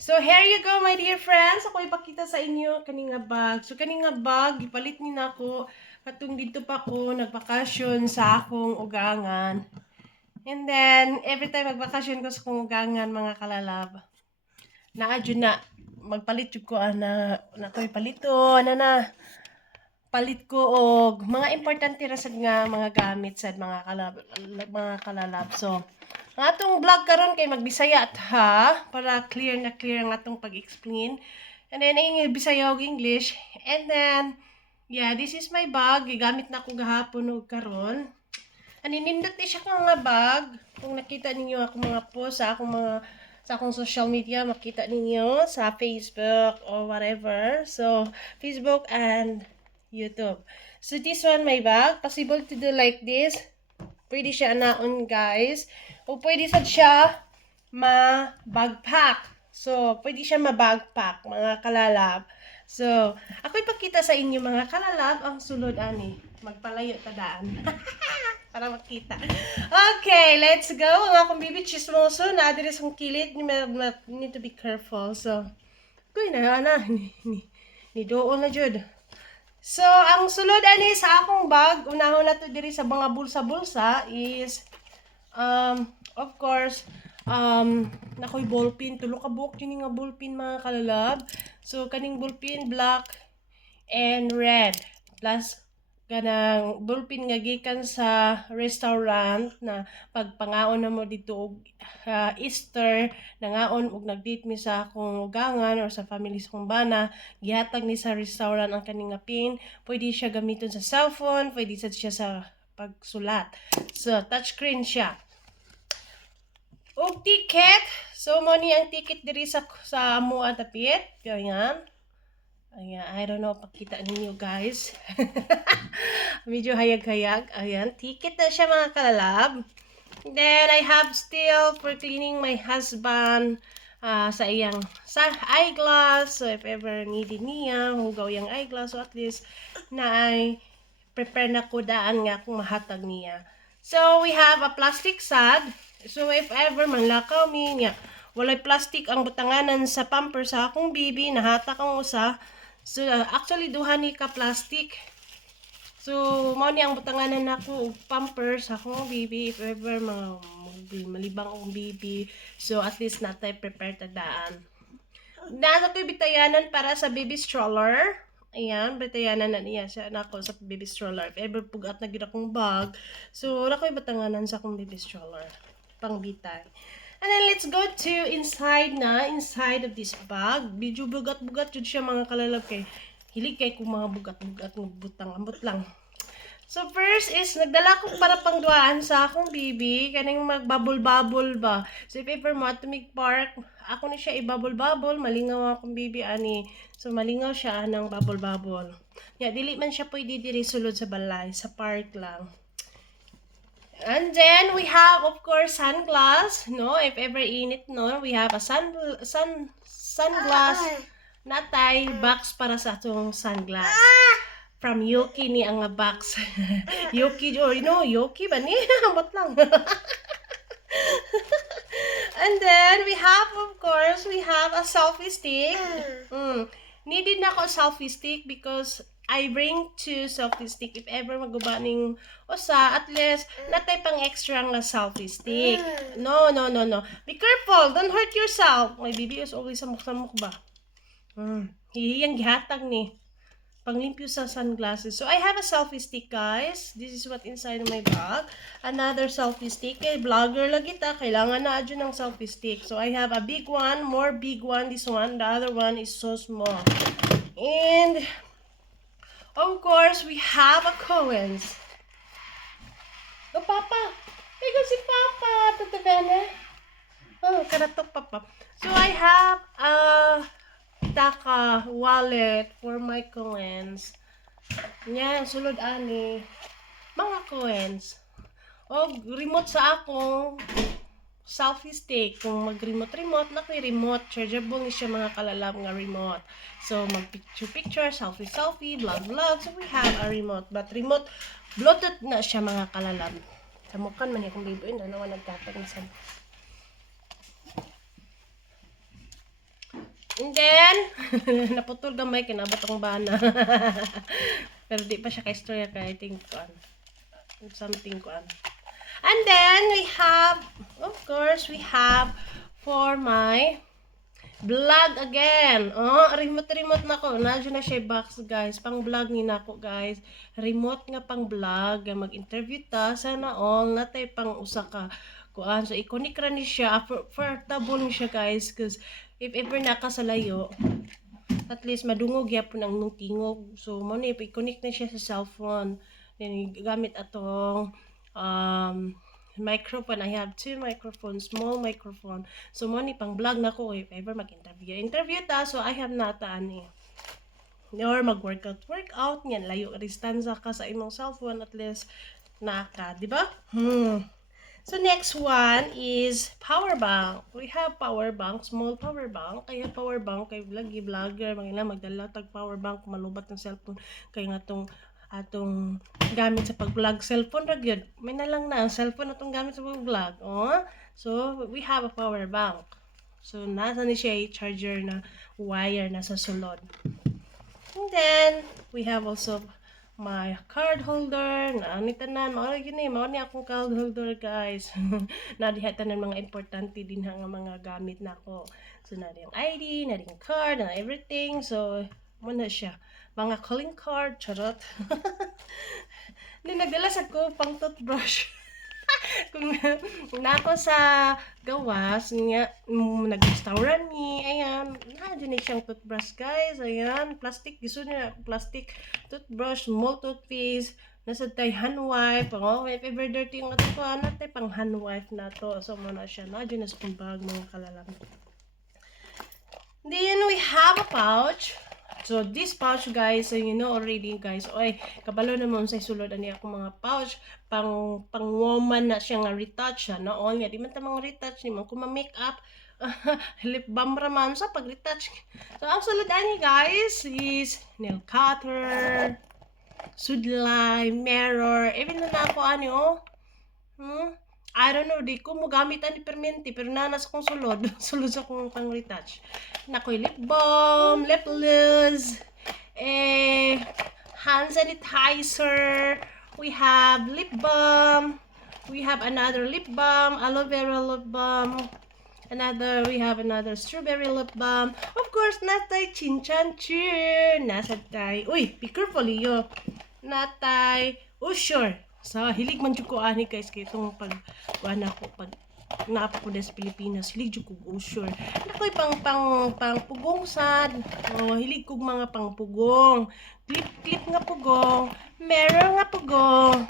So, here you go, my dear friends. Ako ipakita sa inyo kaninga bag. So, kaninga bag, ipalit ni nako. Katong dito pa ko, nagbakasyon sa akong ugangan. And then, every time magbakasyon ko sa akong ugangan, mga kalalab, naadyo na, magpalit yun ko, na ko ipalito, palit ko og mga importante ra sad nga mga gamit sad mga kalalab. So, ang atong vlog karon kay magbisaya ha para clear ang atong pag-explain. And then ang Bisaya og English. And then yeah, this is my bag. Gigamit na ko gahapon og karon. Aninindot ni siya nga bag. Kung nakita ninyo ako mga post sa akong social media, makita ninyo sa Facebook or whatever. So, Facebook and YouTube. So, this one, my bag. Possible to do like this. Pwede siya anaon, guys. O pwede sad siya ma-bagpack. So, pwede siya ma-bagpack, mga kalalab. So, ako ipakita sa inyo, mga kalalab, ang sulod ani. Magpalayo tadaan. Para makita. Okay, let's go. Ang akong bibi chismoso na adres kong kilid. Need to be careful. So, kuy na, ni doon na jud. So, ang sulod ani sa akong bag, unahon na to diri sa mga bulsa-bulsa is, of course, nakoy ballpen, tulo ka buok yun nga ballpen mga kalalab. So, kaning ballpen, black and red. Plus, ganang ballpen nga gikan sa restaurant na pagpangaon na mo dito og Easter nangaon og nag-date mi sa akong ugangan or sa family sa kong bana, gihatag ni sa restaurant ang kaning nga pin. Pwede siya gamiton sa cellphone, pwede siya sa pagsulat. So touchscreen siya. Og ticket, so mo ni ang ticket diri sa amo at tapit. Ganyan. Ayan, I don't know, pakita ninyo guys. Medyo hayag-hayag. Ayan, ticket na siya mga kalalab. Then, I have still for cleaning my husband sa eyeglass. So, if ever needed niya, hugaw yung eyeglass. So, at least, na ay prepare na ko daan nga kung mahatag niya. So, we have a plastic sad. So, if ever manlakaw niya, walay plastic ang butanganan sa pamper sa akong bibi, nahatak ang usa. So, actually, duha ni ka plastic. So, mao ni ang butanganan nako og pampers sa akong baby if ever malibang ang baby. So, at least natay prepare tadaan. Nasa ko'y bitayanan para sa baby stroller. Ayan, bitayanan na niya siya nako sa baby stroller. If ever pugat na gid akong bag, so nako'y butanganan sa akong baby stroller. Pangbitay. And then let's go to inside of this bag. Medyo bugat-bugat jud siya mga kalalab kay hilig kay kung mga bugat-bugat ng butang ambot lang. So first is nagdala ko para pangduaan sa akong bibi kaning magbabol-babol ba. So if ever mo to make park, ako ni siya ibabol-babol, malingaw akong bibi ani. So malingaw siya ng babol-babol. Ya dili man siya pwede diri sulod sa balay, sa park lang. And then we have of course sunglass, no? If ever init, no? We have a sunglass natay box para sa atong sunglass. From Yoki ni ang box. Yoki or Yoki ba ni? Amot lang. And then we have of course a selfie stick. Needed na ko selfie stick because I bring 2 selfie stick if ever magubaning usa at least natay pang extra nga selfie stick. No. Be careful, don't hurt yourself. My baby is always samok-samok ba. Hihiyang gihatag ni panglimpyo sa sunglasses. So I have a selfie stick guys. This is what inside of my bag. Another selfie stick. Kay vlogger lagi ta, kailangan na adyo ng selfie stick. So I have a big one, more big one, this one. The other one is so small. And of course, we have a coins. Oh, Papa! Ikaw si Papa! Tatagana? Oh, karatok, Papa. So, I have a taka wallet for my coins. Yan, sulod ani. Mga coins. O, remote sa akong selfie stick. Kung mag-remote, remote. Chargeable ni siya mga kalalab nga remote. So, mag-picture, selfie, vlog. So, we have a remote. But remote, Bluetooth na siya mga kalalab. Samukan man yung bibuin. Ano nga nagtatag sa And then, naputol gamay, kinabot ang bana. Pero di pa siya ka-istorya kaya I think something kuan. And then, we have, of course, we have for my vlog again. Oh, remote na ko. Nadyo na siya box, guys. Pang vlog ni nako, guys. Remote nga pang vlog. Mag-interview ta. Sana all. Natay pang usa ka kuan. So, iconic ra ni siya. Affordable ni siya, guys. Cause, if ever naka sa layo, at least madungog yapon ang nung tingog. So, mo ni i-connect na siya sa cellphone. Then, gamit atong microphone. I have 2 microphones, small microphone. So, mo ni pang vlog na ko if ever mag-interview. Interview ta, so I have nata ani. Or mag-workout. Workout niyan. Layo distansya ka sa imong cellphone at least naka, di ba? So, next one is power bank. We have power bank, small power bank. Kaya power bank, kay vlogger, mga magdala tag power bank, malubat ng cellphone. Kaya nga atong gamit sa pag-vlog. Cellphone ra gyud. May na lang na ang cellphone atong gamit sa pag-vlog. Oh? So, we have a power bank. So, nasa ni siya charger na wire na sa sulod. And then, we have also my card holder, naani tanan, mao yun mao ni akong card holder, guys. Nadiha tanan mga importante din nga mga gamit nako. So nadi ang ID, nadi ang card, na everything. So mo na siya. Mga calling card, charot. Ni nagdala sa ko pang toothbrush. Kung nako sa gawas niya nag-restaurant ni ayan na siyang toothbrush, guys. Ayan plastic giso niya plastic toothbrush, small toothpaste, nasa tay hand wipe. Oh, if ever dirty yung ato ko tay pang hand wipe na to. So mo na siya na dyan sa bag mga kalalam. Then we have a pouch. So, this pouch, guys, so you know already, guys, oy, kabalo naman sa sulod ani ako mga pouch, pang woman na siya nga retouch, no? O, nga, di man ta mga retouch, di man ko ma-makeup, lip balm raman sa pag-retouch. So, ang sulod ani, guys, is nail cutter, sudlay, mirror, even na ako, ani, oh, I don't know, di ko mo gamit ani permente, pero nanas kong sulod, sulod sa kong pang retouch. Nakoy lip balm, lip gloss, hand sanitizer, we have lip balm, we have another lip balm, aloe vera lip balm, we have another strawberry lip balm, of course, natay chinchan chin, nasa tay, uy, be careful yo, natay, oh sure, sa hilig man jud ko ani, guys, kay itong pag naapa ko sa Pilipinas, hilig jud ko usure. Nakoy pang pugong sad. Oh, hilig kog mga pang pugong. Clip nga pugong, mirror nga pugong,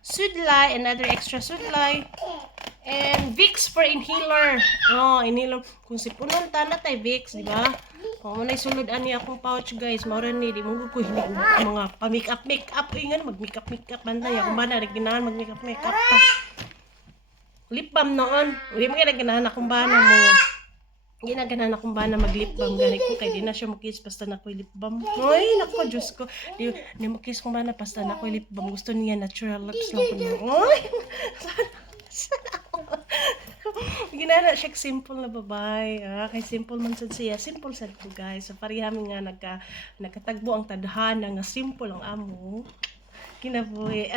sudlay, another extra sudlay, and Vicks for inhaler. Oh, inhaler. Kung sipunon ta na tay Vicks, di ba? Oh, manay sulod ani akong pouch, guys. Mao ni di mo ko hilig mga pa-makeup ingan mag-makeup banda ya kumana ginahan mag-makeup pa. Lip balm noon. Uli mo ginahan akong bana mo. Ginaganahan akong bana mag-lip balm gani ko kay di na siya mo-kiss basta na ko lip balm. Ay, nako, Diyos ko. Di mo-kiss kong bana basta na ko lip balm. Gusto niya natural lips lang ko niya. Ay! Ginana siya simple na babae. Kay simple man sad siya. Simple sad ko, guys. So parihami nga nagkatagbo ang tadhana nga simple ang amo. Kinabuhi.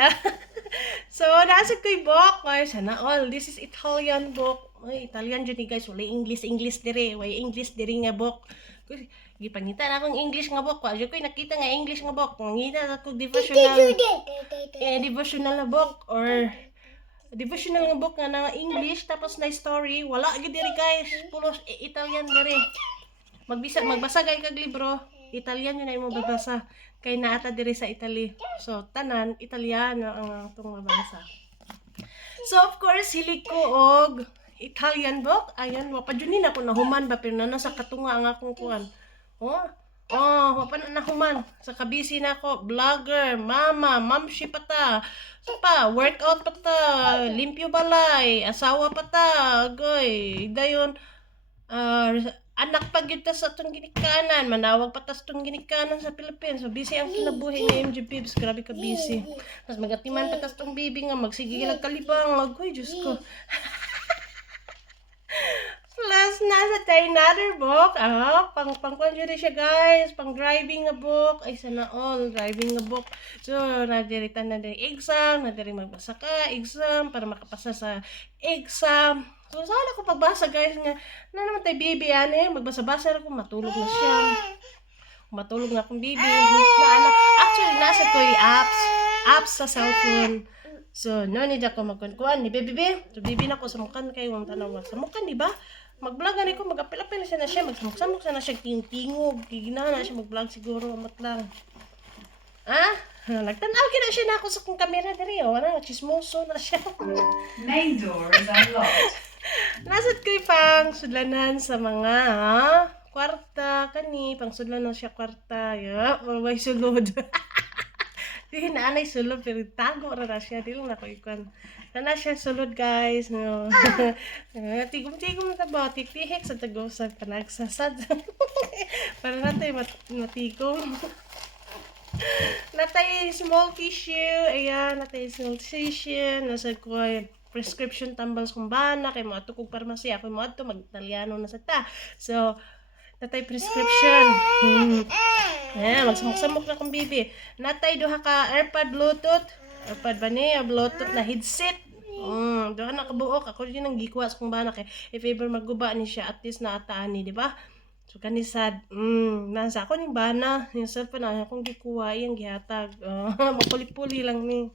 So, nasa ko'y book. Ay, sana all. This is Italian book. Ay, Italian dyan guys. Wala English dire. Wala English dire nga book. Gipangita na akong English nga book. Wala ko'y nakita nga English nga book. Mangita na akong devotional na book. Or devotional nga book nga na English. Tapos na story. Wala gid dire, guys. Puro Italian dire. Magbasa kay kag libro. Italian yun ay mo babasa. Kay naata diri sa Italy. So, tanan, Italiano ang itong mabasa. So, of course, hilig ko og Italian book. Ayan, wapadyunin ako nahuman ba, pero nasa katunga ang akong kuwan. Wapan nahuman. Sa kabisi na ako, vlogger, mamshi pa ta. So pa, workout pa ta, limpyo balay, asawa pa ta, goy, dayon, anak pag yun ta sa itong ginikanan, manawag patas itong ginikanan sa Philippines. So, busy ang kinabuhi ni MJ Bibs. Grabe ka busy. Tapos magatiman patas itong baby nga, magsigilag kalibang. Agoy, Diyos ko. Plus, nasa tayo another book. Pang diri siya guys. Pang driving nga book. Ay, sana all. Driving nga book. So, nadiritan na diri exam. Nadiri magbasa ka. Exam. Para makapasa sa exam. So, sana ko pagbasa guys nga. Na naman tayo baby magbasa-basa ako. Matulog na siya. Matulog na akong baby. Actually, nasa ko yung apps sa cellphone. So, no need ako magkunkuan ni baby. So, baby na ko sa mukan kayo ang tanaw. Sa mukan, di ba? Mag-vlog ko, mag-apil-apil siya na siya, magsamok-samok siya na siya, tingog, gigina na siya mag-vlog siguro, amat lang. Nagtanaw na siya na ako sa kong kamera diri, chismoso na siya. Main door is unlocked. Nasat ko pang sudlanan sa mga, kwarta, pang sudlanan siya kwarta, may sulod. Di naanay sulod, pero tago na siya, di lang ako ikon. Na siya sulod guys, no. Tigom-tigom na ba, tiktihik sa tago sa panagsasad. Para natin matigom. Natay small tissue, ayan, natay small tissue, nasa ko prescription tambals kung bana, kay mga tukog pharmacy, ako mo ato, mag-Italiano na sa ta. So, natay prescription. Magsamok-samok na kong bibi. Natay duha ka AirPod Bluetooth. AirPod ba niya? Bluetooth na headset. Duha na kabuok. Ako yun ang gikuha sa kong bana kay if ever maguba ni siya, at least naataan ni, di ba? So, kanisad. Nasa ako ning bana. Yung cellphone na akong gikuha, yung gihatag. Mapuli-puli lang ni.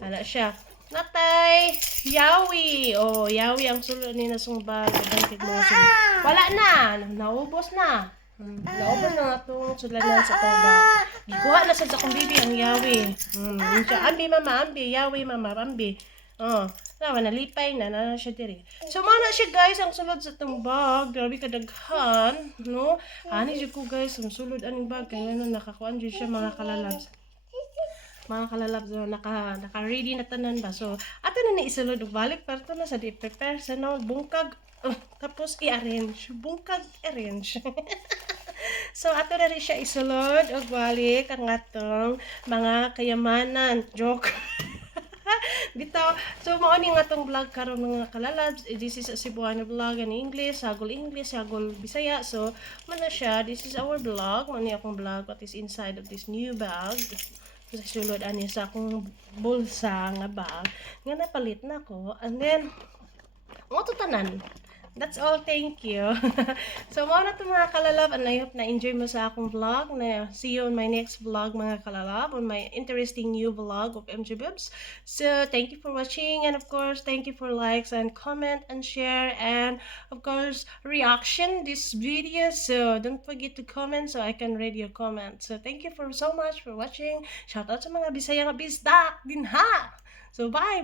Wala siya. Natay yawi. Yawi ang sulod ni nasumba. Wala na. Naubos na. Naubos na nga itong sudlanan sa tubag. Gikuha na sa akong bibi ang yawi. Ambi mama, ambi. Yawi mama, ambi. Nalipay na siya diri. So, mana siya guys, ang sulod sa itong bag. Grabe kadaghan. No? Ani siya ko guys, ang sulod aning bag. Kaya nakakuan dyan siya mga kalalabs. Mga kalalabs, naka-ready na tanan ba. So, ato na isulod balik. Pero ito na sa di-prepare sa bungkag. Tapos i-arrange. Bungkag arrange. So, ato na rin siya isulod o balik ang atong mga kayamanan. Joke. Bitaw. So, mauni nga itong vlog karon mga kalalabs. This is a Cebuano vlog in English, Sagol Bisaya. So, mana siya. This is our vlog. Mauni akong vlog what is inside of this new bag. Sa sulod ani sa akong bulsa nga bag. Nga napalit na ko. And then, tanan. That's all, thank you. So, muna ito mga kalalab, and I hope na-enjoy mo sa akong vlog. See you on my next vlog mga kalalab, on my interesting new vlog of MJ Bibs. So, thank you for watching, and of course, thank you for likes and comment and share, and of course, reaction this video. So, don't forget to comment so I can read your comments. So, thank you so much for watching. Shout out sa mga Bisaya nga bisdak din ha! So, bye!